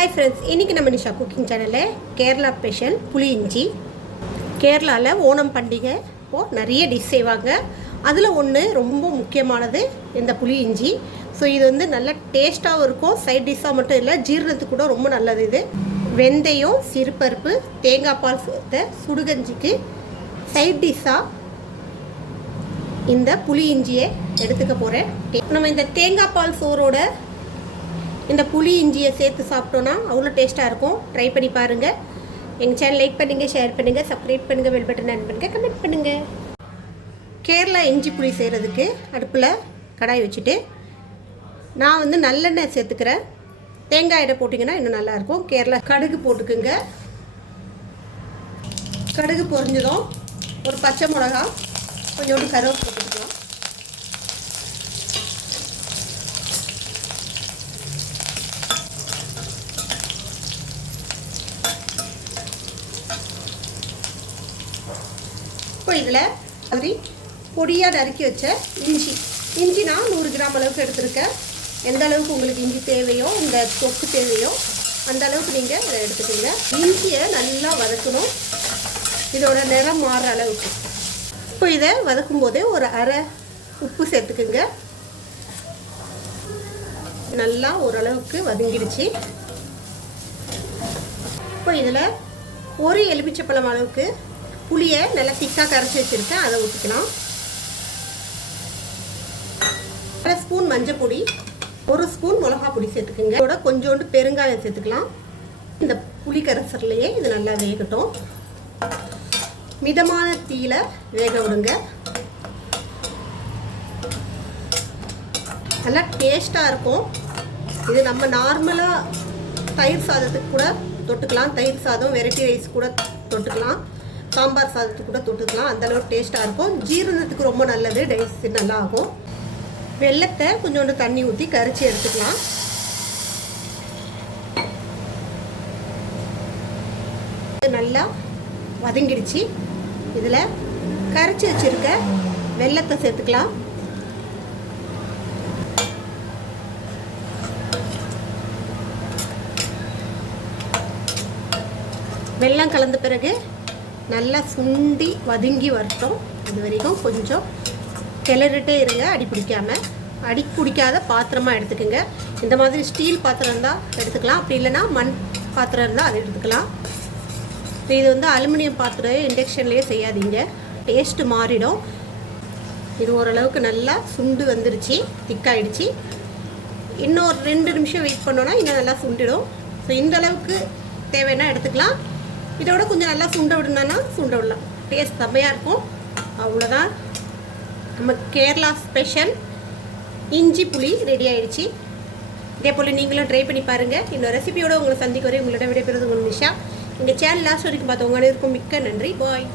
Hi friends, இன்றைக்கி நம்ம Nisha cooking சேனலில் கேரளா ஸ்பெஷல் புளி இஞ்சி. கேரளாவில் ஓணம் பண்டிகை இப்போது நிறைய டிஷ் செய்வாங்க. அதில் ஒன்று ரொம்ப முக்கியமானது இந்த புளி இஞ்சி. ஸோ இது வந்து நல்ல டேஸ்ட்டாகவும் இருக்கும். சைட் டிஷ்ஷாக மட்டும் இல்லை, ஜீரணத்துக்கு கூட ரொம்ப நல்லது. இது வெந்தயம், சிறுபருப்பு, தேங்காய் பால் சுடுகஞ்சிக்கு சைட் டிஷ்ஷாக இந்த புளி இஞ்சியை எடுத்துக்க போகிறேன். நம்ம இந்த தேங்காய் பால் சோறோட இந்த புளி இஞ்சியை சேர்த்து சாப்பிட்டோன்னா அவ்வளோ டேஸ்ட்டாக இருக்கும். ட்ரை பண்ணி பாருங்கள். எங்கள் சேனல் லைக் பண்ணுங்கள், ஷேர் பண்ணுங்கள், சப்ஸ்கிரைப் பண்ணுங்கள், பெல் பட்டன் ஆன் பண்ணுங்கள், கமெண்ட் பண்ணுங்கள். கேரளா இஞ்சி புளி செய்கிறதுக்கு அடுப்பில் கடாய் வச்சுட்டு நான் வந்து நல்லெண்ணெய் சேர்த்துக்கிறேன். தேங்காய் எண்ணெய் போட்டிங்கன்னா இன்னும் நல்லாயிருக்கும். கேரளா கடுகு போட்டுக்குங்க. கடுகு பொரிஞ்சதும் ஒரு பச்சை மிளகா, கொஞ்சோண்டு கருவேப்பிலை போட்டுக்கலாம். இப்போ இதில் மாதிரி பொடியாக நறுக்கி வச்ச இஞ்சி நான் 100 கிராம் அளவுக்கு எடுத்துருக்கேன். எந்த அளவுக்கு உங்களுக்கு இஞ்சி தேவையோ, இந்த தொக்கு தேவையோ அந்த அளவுக்கு நீங்கள் இதை எடுத்துக்கோங்க. இஞ்சியை நல்லா வதக்கணும், இதோட நிறம் மாறுற அளவுக்கு. இப்போ இதை வதக்கும் போதே ஒரு அரை உப்பு சேர்த்துக்குங்க. நல்லா ஓரளவுக்கு வதங்கிடுச்சு. இப்போ இதில் ஒரு எலுமிச்சப்பழம் அளவுக்கு புளியை நல்லா திக்காக கரைச்சி வச்சுருக்கேன், அதை ஊற்றிக்கலாம். 1 ஸ்பூன் மஞ்சள் பொடி, 1 ஸ்பூன் மிளகா பொடி சேர்த்துக்குங்க. இதோட கொஞ்சோண்டு பெருங்காயம் சேர்த்துக்கலாம். இந்த புளி கரைசல்லையே இது நல்லா வேகட்டும். மிதமான தீயில வேக விடுங்க. நல்லா டேஸ்ட்டாக இருக்கும். இது நம்ம நார்மலாக தயிர் சாதத்துக்கு கூட தொட்டுக்கலாம். தயிர் சாதம், வெரைட்டி ரைஸ் கூட தொட்டுக்கலாம். சாம்பார் சாதத்துக்கு கூட தொட்டுக்கலாம். அந்தளவுக்கு டேஸ்ட்டாக இருக்கும். ஜீரணத்துக்கு ரொம்ப நல்லது, டைஜஸ்ட் நல்லா ஆகும். வெல்லத்தை கொஞ்சோண்டு தண்ணி ஊற்றி கரைச்சி எடுத்துக்கலாம். நல்லா வதங்கிடுச்சு. இதில் கரைச்சி வச்சுருக்க வெல்லத்தை சேர்த்துக்கலாம். வெல்லம் கலந்த பிறகு நல்லா சுண்டி வதங்கி வரட்டும். அது வரைக்கும் கொஞ்சம் கிளறிட்டே இருங்க, அடி பிடிக்காமல். அடி பிடிக்காத பாத்திரமாக எடுத்துக்கோங்க. இந்த மாதிரி ஸ்டீல் பாத்திரம் இருந்தால் எடுத்துக்கலாம், அப்படி இல்லைன்னா மண் பாத்திரம் இருந்தால் அதை எடுத்துக்கலாம். இது வந்து அலுமினியம் பாத்திரம் இண்டக்ஷன்லேயே செய்யாதீங்க, டேஸ்ட்டு மாறிடும். இது ஓரளவுக்கு நல்லா சுண்டு வந்துடுச்சு, திக்காயிடுச்சு. இன்னும் ஒரு 2 நிமிஷம் வெயிட் பண்ணோன்னா இன்னும் நல்லா சுண்டிடும். ஸோ இந்த அளவுக்கு தேவைன்னா எடுத்துக்கலாம். இதோட கொஞ்சம் நல்லா சுண்ட விடணுன்னா சுண்ட விடலாம். டேஸ்ட் செம்மையாக இருக்கும். அவ்வளோதான், நம்ம கேரளா ஸ்பெஷல் இஞ்சி புளி ரெடி ஆகிடுச்சு. இதே போல் நீங்களும் ட்ரை பண்ணி பாருங்கள். இன்னொரு ரெசிபியோடு உங்களை சந்திக்க வரை உங்களோட விடைபெறுவது உங்கள் நிஷா. எங்கள் சேனல் லாஸ்ட் வரைக்கும் பார்த்தவங்க அனைவருக்கும் மிக்க நன்றி. பாய்.